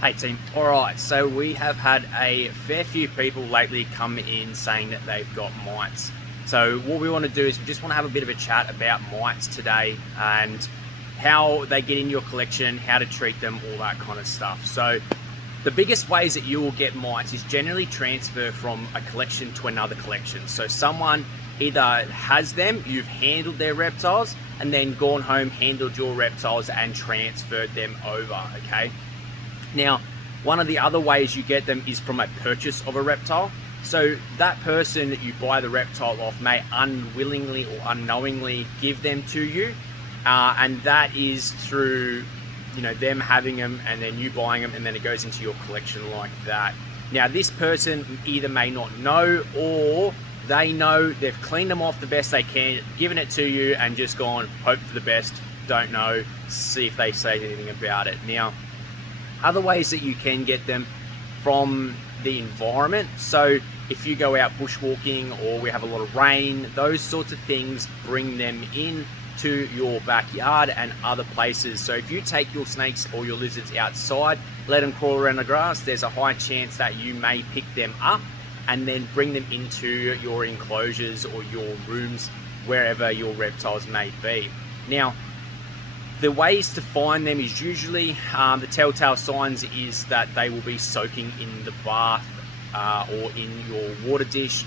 Hey team, alright, so we have had a fair few people lately come in saying that they've got mites. So what we want to do is we just want to have a bit of a chat about mites today and how they get in your collection, how to treat them, all that kind of stuff. So the biggest ways that you will get mites is generally transfer from a collection to another collection. So someone either has them, you've handled their reptiles, and then gone home, handled your reptiles and transferred them over, okay? Now, one of the other ways you get them is from a purchase of a reptile. So that person that you buy the reptile off may unwillingly or unknowingly give them to you, and that is through them having them and then you buying them, and then it goes into your collection like that. Now, this person either may not know, or they know, they've cleaned them off the best they can, given it to you and just gone, hope for the best, don't know, see if they say anything about it. Now, other ways that you can get them from the environment. So if you go out bushwalking or we have a lot of rain, those sorts of things bring them in to your backyard and other places. So if you take your snakes or your lizards outside, let them crawl around the grass, there's a high chance that you may pick them up and then bring them into your enclosures or your rooms, wherever your reptiles may be. Now, the ways to find them is usually, the telltale signs is that they will be soaking in the bath or in your water dish.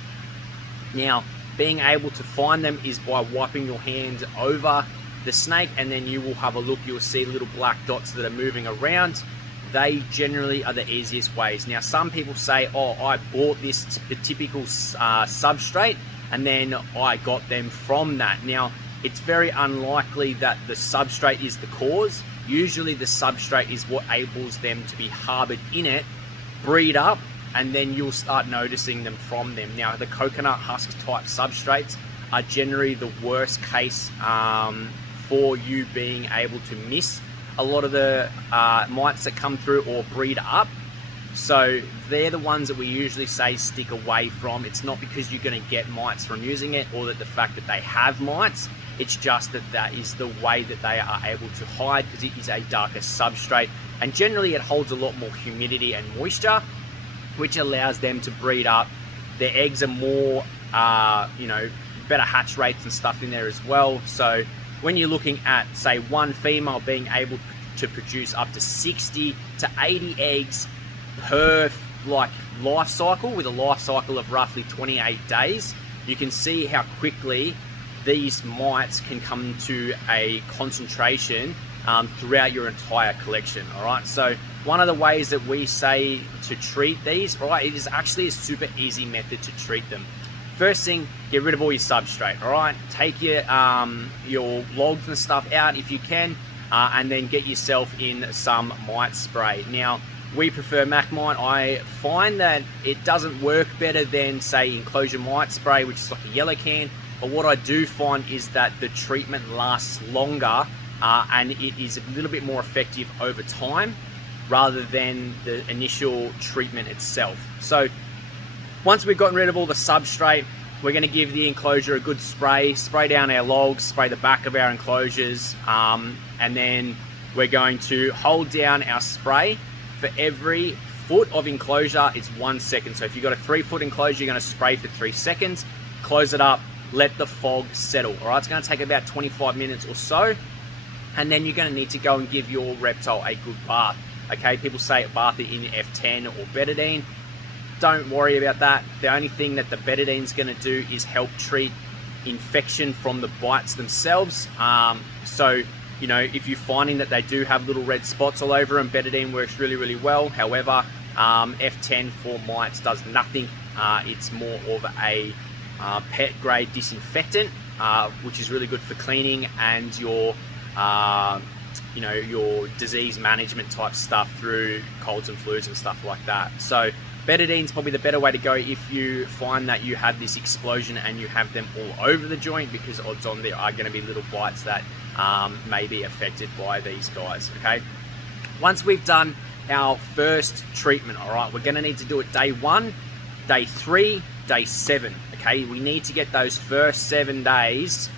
Now, being able to find them is by wiping your hand over the snake, and then you will have a look, you'll see little black dots that are moving around. They generally are the easiest ways. Now, some people say, oh, I bought this typical substrate and then I got them from that. Now, it's very unlikely that the substrate is the cause. Usually the substrate is what enables them to be harbored in it, breed up, and then you'll start noticing them from them. Now, the coconut husk type substrates are generally the worst case for you being able to miss a lot of the mites that come through or breed up. So they're the ones that we usually say stick away from. It's not because you're going to get mites from using it, or that the fact that they have mites. It's just that that is the way that they are able to hide, because it is a darker substrate, and generally it holds a lot more humidity and moisture, which allows them to breed up. Their eggs are more, better hatch rates and stuff in there as well. So when you're looking at, say, one female being able to produce up to 60 to 80 eggs per life cycle, with a life cycle of roughly 28 days, you can see how quickly these mites can come to a concentration throughout your entire collection. All right, so one of the ways that we say to treat these, right, it is actually a super easy method to treat them. First thing, get rid of all your substrate. All right, take your logs and stuff out if you can, and then get yourself in some mite spray. Now, we prefer Macmite. I find that it doesn't work better than, say, enclosure mite spray, which is like a yellow can. But what I do find is that the treatment lasts longer and it is a little bit more effective over time rather than the initial treatment itself. So once we've gotten rid of all the substrate, we're going to give the enclosure a good spray down our logs, spray the back of our enclosures, and then we're going to hold down our spray. For every foot of enclosure, it's 1 second. So if you've got a 3-foot enclosure, you're going to spray for 3 seconds, close it up, let the fog settle. All right, it's going to take about 25 minutes or so, and then you're going to need to go and give your reptile a good bath. Okay, people say bath it in F10 or betadine. Don't worry about that. The only thing that the betadine is going to do is help treat infection from the bites themselves. So, if you're finding that they do have little red spots all over them, betadine works really, really well. However, F10 for mites does nothing. It's more of a pet grade disinfectant, which is really good for cleaning and your disease management type stuff through colds and flus and stuff like that. So betadine's probably the better way to go if you find that you have this explosion and you have them all over the joint, because odds on there are going to be little bites that may be affected by these guys. Okay, once we've done our first treatment, all right, we're going to need to do it day 1, day 3, day 7. Okay, we need to get those first 7 days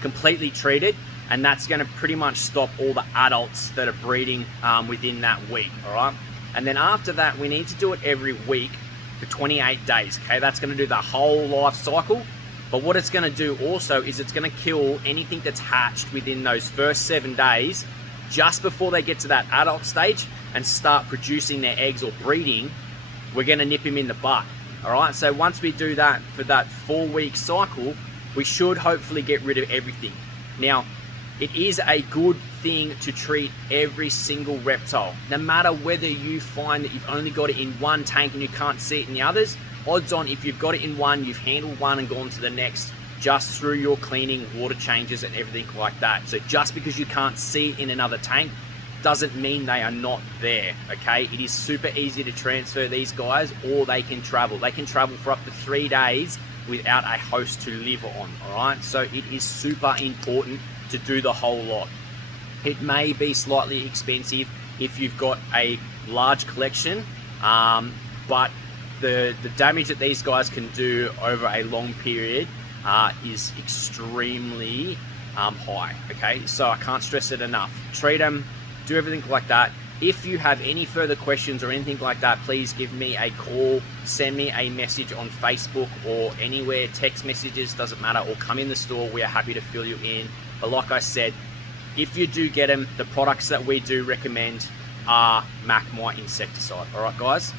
completely treated. and that's going to pretty much stop all the adults that are breeding within that week. All right, and then after that, we need to do it every week for 28 days. Okay, that's going to do the whole life cycle. But what it's going to do also is it's going to kill anything that's hatched within those first 7 days, just before they get to that adult stage and start producing their eggs or breeding. We're going to nip them in the butt. All right, so once we do that for that 4-week cycle, we should hopefully get rid of everything. Now, it is a good thing to treat every single reptile, no matter whether you find that you've only got it in one tank and you can't see it in the others. Odds on, if you've got it in one, you've handled one and gone to the next just through your cleaning, water changes and everything like that. So just because you can't see it in another tank doesn't mean they are not there, okay? It is super easy to transfer these guys, or they can travel. They can travel for up to 3 days without a host to live on, all right? So it is super important to do the whole lot. It may be slightly expensive if you've got a large collection, but the damage that these guys can do over a long period is extremely high, okay? So I can't stress it enough. Treat them, do everything like that. If you have any further questions or anything like that, please give me a call, send me a message on Facebook or anywhere, text messages, doesn't matter, or come in the store. We are happy to fill you in. But like I said, if you do get them, the products that we do recommend are MacMite insecticide. All right, guys?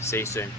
See you soon.